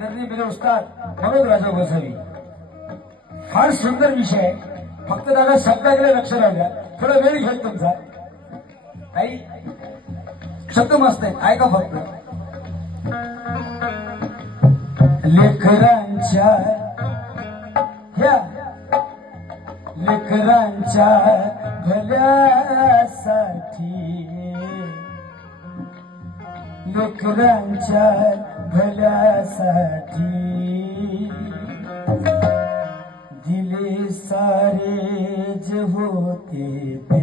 म्हणतात मनोज राजा गोसावी फार सुंदर विषय आहे. फक्त दादा शब्दाकडे लक्ष राहिल्या थोडा वेळ घेईल तुमचा. काही शब्द मस्त आहे ऐका फक्त. लेकरांच्या ह्या लेकरांच्या भल्यासाठी लेकरांच्या भल्यासाठी दिले सारे जे होते ते.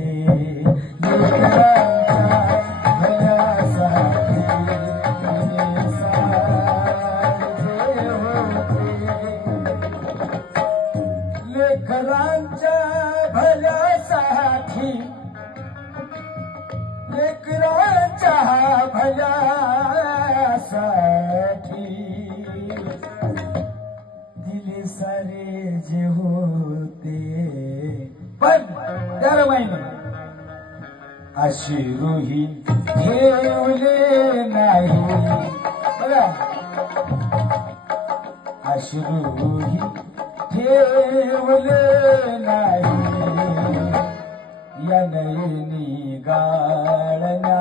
लेकरांच्या पण दर ठेवले नाही बघा रुही ठेवले नाही या नयनी गाळण्यासाठी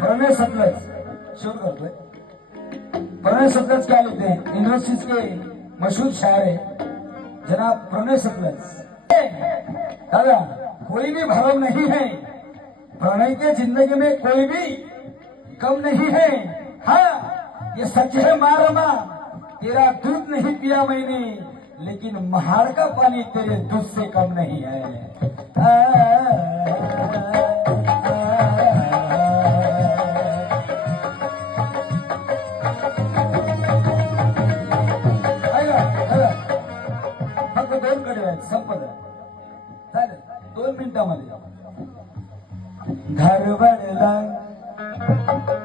प्रणय सतलज शोध करतोय प्रणय सतलज क्या लिखते हैं यूनिवर्सिटीज के मशहूर शायर है जनाब प्रणय सतलज दादा कोई भी भरम नहीं है प्रणय के ज़िंदगी में कोई भी कम नहीं है। हाँ ये सच है मारमा। तेरा दूध नहीं पिया मैंने लेकिन महार का पानी तेरे दूध से कम नहीं है। आ, ऐका, धारवाडला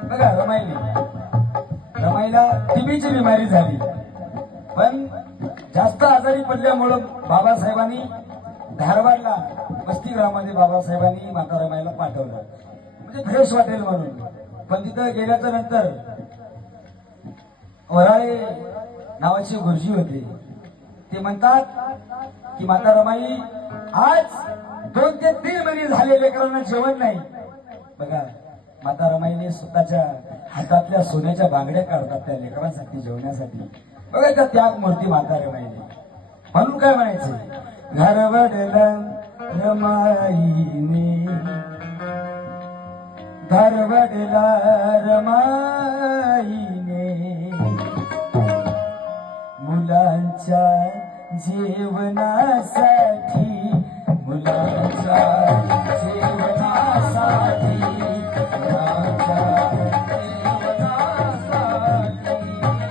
बघा रमाईने रमाईला टीबीची बिमारी झाली. पण जास्त आजारी पडल्यामुळं बाबासाहेबांनी धारवाडला वसतिगृहामध्ये बाबासाहेबांनी माता रमाईला पाठवलं. म्हणजे फ्रेश वाटेल म्हणून. पण तिथं गेल्याच्यानंतर वराळे नावाची गुरुजी होते. ते म्हणतात की माता रमाई आज दोन ते तीन महिने झाले लेकरांना जेवण नाही. बघा माता रमाईने स्वतःच्या हातातल्या सोन्याच्या बांगड्या काढतात त्या लेकरांसाठी जेवण्यासाठी. बघा त्या त्याग मूर्ती माता रमाईने म्हणून काय म्हणायचे? घरवडला रमाईने. घरवडला रमाईने. मुलांच्या जीवनासाठी